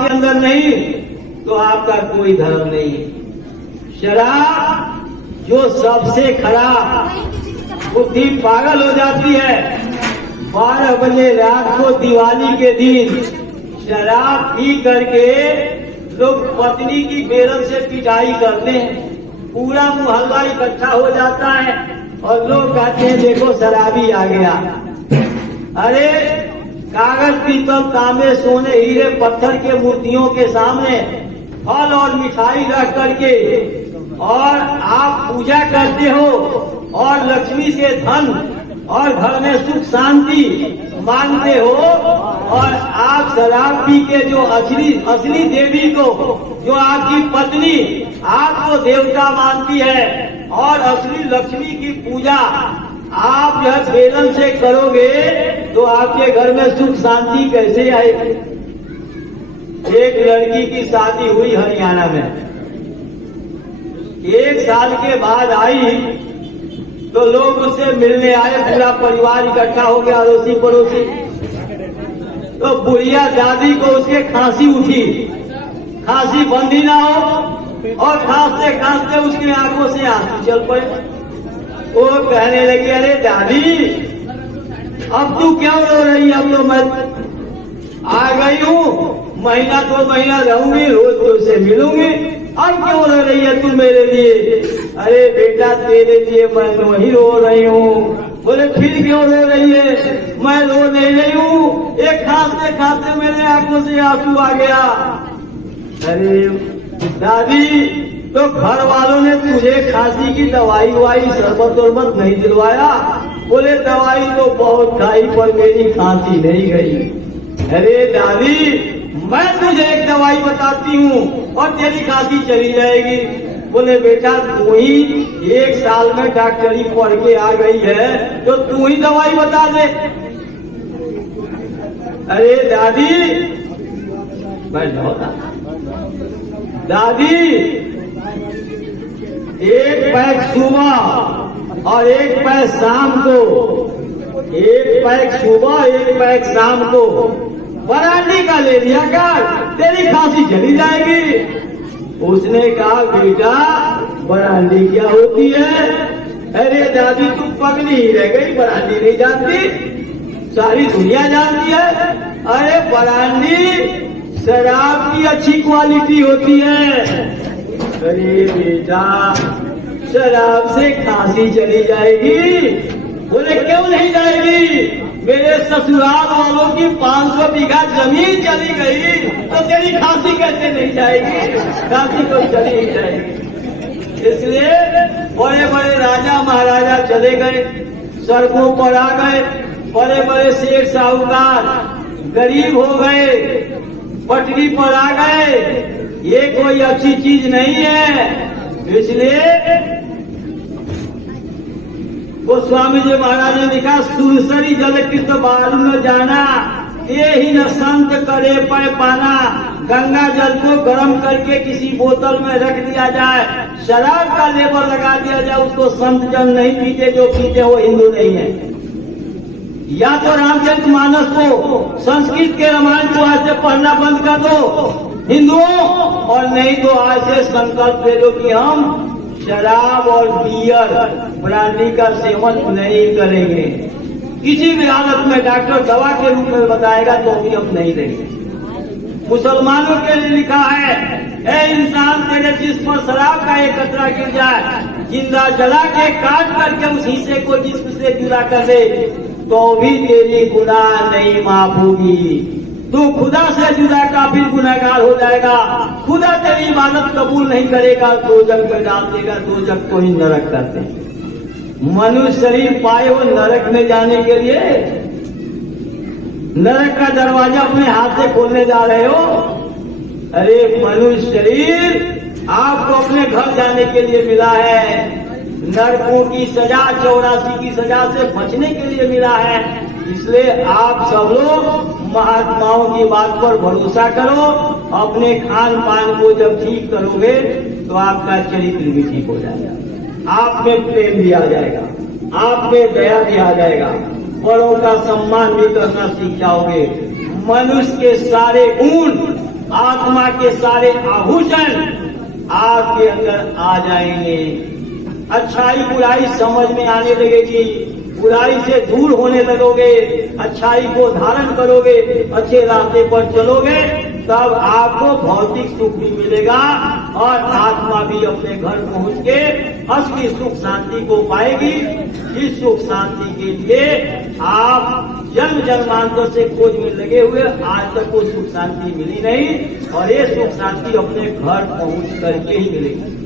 आपके अंदर नहीं तो आपका कोई धर्म नहीं। शराब जो सबसे खराब, बुद्धि पागल हो जाती है। 12 बजे रात को दिवाली के दिन शराब पी करके लोग पत्नी की बेरल से पिटाई करते हैं। पूरा मोहल्ला इकट्ठा हो जाता है और लोग कहते हैं देखो शराबी आ गया। अरे कागज, पीतल, तांबे, सोने, हीरे, पत्थर के मूर्तियों के सामने फल और मिठाई रख करके और आप पूजा करते हो और लक्ष्मी से धन और घर में सुख शांति मांगते हो, और आप शराब पी के जो असली देवी को, जो आपकी पत्नी आपको देवता मानती है और असली लक्ष्मी की पूजा आप यह बेलन से करोगे तो आपके घर में सुख शांति कैसे आएगी। एक लड़की की शादी हुई हरियाणा में, 1 साल के बाद आई तो लोग उससे मिलने आए, पूरा परिवार इकट्ठा हो गया, अड़ोसी पड़ोसी। तो बुढ़िया दादी को उसके खांसी उठी, खांसी बंद ही ना हो और खांसते खांसते उसकी आंखों से आंसू चल पड़े। वो कहने लगी अरे दादी अब तू क्यों रो रही, अब तो मैं आ गई हूँ, महीना 2 महीना रहूंगी, रोज तुझसे मिलूंगी, अब क्यों रो रही है तू मेरे लिए। अरे बेटा तेरे लिए मैं तो वही रो रही हूँ। बोले फिर क्यों रो रही है, मैं रो नहीं रही हूँ, एक खांसते खांसते मेरे आंखों से आंसू आ गया। अरे दादी तो घर वालों ने तुझे खांसी की दवाई शरबत वरबत नहीं दिलवाया। बोले दवाई तो बहुत खाई पर मेरी खांसी नहीं गई। अरे दादी मैं तुझे एक दवाई बताती हूँ और तेरी खांसी चली जाएगी। बोले बेटा तू ही 1 साल में डॉक्टरी पढ़ के आ गई है तो तू ही दवाई बता दे। अरे दादी बैठ जाओ दादी, 1 पैक सुबह और 1 पैक शाम को, 1 पैक सुबह 1 पैक शाम को ब्रांडी का ले लिया कर, तेरी खांसी चली जाएगी। उसने कहा बेटा ब्रांडी क्या होती है। अरे दादी तुम पगली ही रह गई, ब्रांडी नहीं जानती, सारी दुनिया जानती है। अरे ब्रांडी शराब की अच्छी क्वालिटी होती है। अरे बेटा शराब से खांसी चली जाएगी। बोले क्यों नहीं जाएगी, मेरे ससुराल वालों की 500 बीघा जमीन चली गई तो तेरी खांसी कैसे नहीं जाएगी, खांसी तो चली ही जाएगी। इसलिए बड़े बड़े राजा महाराजा चले गए, सड़कों पर आ गए, बड़े बड़े सेठ साहूकार गरीब हो गए, पटरी पर आ गए। ये कोई अच्छी चीज नहीं है। इसलिए गोस्वामी जी महाराज ने लिखा सुरसरी जल कृत बारू न जाना, ये ही न संत करे पै पाना। गंगा जल को गर्म करके किसी बोतल में रख दिया जाए, शराब का लेबल लगा दिया जाए, उसको संत जन नहीं पीते, जो पीते वो हिंदू नहीं है। या तो रामचरितमानस को, संस्कृत के रामायण को आज से पढ़ना बंद कर दो हिंदुओं, और नहीं तो आज से संकल्प ले लो कि हम शराब और बियर ब्रांडी का सेवन नहीं करेंगे। किसी भी हालत में डॉक्टर दवा के रूप में बताएगा तो भी हम नहीं देंगे। मुसलमानों के लिए लिखा है, ए इंसान तेरे जिस पर शराब का एक कतरा गिर जाए, जिंदा जला के काट करके उस हिस्से को जिस्म से जुदा कर दे तो भी तेरी गुनाह नहीं माफ होगी। तू खुदा से जुदा काफिर गुनहगार हो जाएगा। खुदा तेरी इबादत कबूल नहीं करेगा, दोजख में डाल देगा। दोजख को ही नरक कहते हैं। मनुष्य शरीर पाए हो नरक में जाने के लिए, नरक का दरवाजा अपने हाथ से खोलने जा रहे हो। अरे मनुष्य शरीर आपको अपने घर जाने के लिए मिला है, नरकों की सजा 84 की सजा से बचने के लिए मिला है। इसलिए आप सब लोग महात्माओं की बात पर भरोसा करो। अपने खान पान को जब ठीक करोगे तो आपका चरित्र भी ठीक हो जाएगा, आप में प्रेम भी आ जाएगा, आप में दया भी आ जाएगा, बड़ों का सम्मान भी करना सीख जाओगे। मनुष्य के सारे गुण आत्मा के सारे आभूषण आपके अंदर आ जाएंगे। अच्छाई बुराई समझ में आने लगेगी, बुराई से दूर होने लगोगे, अच्छाई को धारण करोगे, अच्छे रास्ते पर चलोगे, तब आपको भौतिक सुख भी मिलेगा और आत्मा भी अपने घर पहुंच के असली सुख शांति को पाएगी। इस सुख शांति के लिए आप जन्म जन्मांतर से खोज में लगे हुए, आज तक को सुख शांति मिली नहीं और ये सुख शांति अपने घर पहुंच करके ही मिलेगी।